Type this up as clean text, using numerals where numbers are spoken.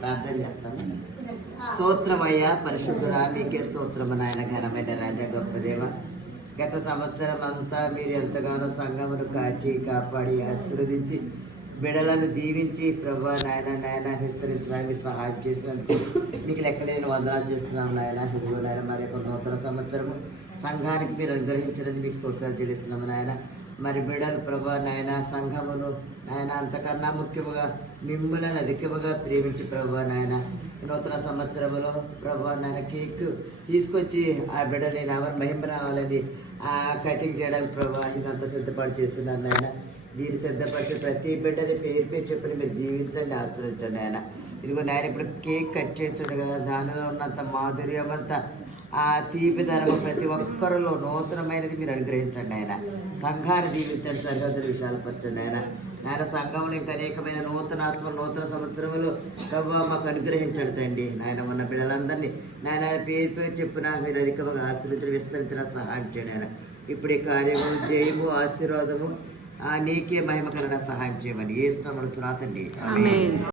ప్రార్థన చేస్తాము. స్తోత్రమయ్యా పరిశుద్ధుడా, మీకే స్తోత్రము నాయన, ఘనమైన రాజా, గొప్ప దేవ. గత సంవత్సరం అంతా మీరు ఎంతగానో సంఘమును కాచి కాపాడి ఆశీర్వదించి బిడలను దీవించి ప్రభా నాయన విస్తరించడానికి సహాయం చేసినందుకు మీకు లెక్కలేని వందనాలు చేస్తున్నాం నాయన. ఇదిగో నాయన మరి యొక్క నూతన సంవత్సరము సంఘానికి మీరు అనుగ్రహించినది మీకు స్తోత్రాలు చెల్లిస్తున్నాము నాయన. మరి బిడలు ప్రభా నాయన సంఘమును నాయన అంతకన్నా ముఖ్యముగా మిమ్మల్ని అధికముగా ప్రేమించి ప్రభా నాయన నూతన సంవత్సరంలో ప్రభా నాయన కేక్ తీసుకొచ్చి ఆ బిడ్డని ఎవరు మహిమ రావాలని ఆ కటింగ్ చేయడానికి ప్రభా ఇదంతా సిద్ధపాటు చేస్తున్నాను నాయన. మీరు సిద్ధపరిచే ప్రతి బిడ్డని పేరు చెప్పని మీరు జీవించండి, ఆశ్రయించండి ఆయన. ఇదిగో నాయన ఇప్పుడు కేక్ కట్ చేస్తుండే కదా, దానిలో ఉన్నంత మాధుర్యం అంతా ఆ తీపి ధరము ప్రతి ఒక్కరిలో నూతనమైనది మీరు అనుగ్రహించండి ఆయన. సంఘాన్ని దీవించండి, సరిహద్దులు విశాలపరచండి ఆయన. నాయన సంఘంలో ఇంకా అనేకమైన నూతనాత్మ నూతన సంవత్సరంలో ప్రభావ మాకు అనుగ్రహించండి తండ్రి. నాయన ఉన్న బిడ్డలందరినీ నాయన పేరు చెప్పున మీరు అధికంగా ఆశ్రయించడం విస్తరించడం సహాయం చేయండి ఆయన. ఇప్పుడు ఈ కార్యము జయము ఆశీర్వాదము నీకే మహిమ కలగ సహాయం చేయమని యేసు నామమున తండ్రి. ఆమేన్.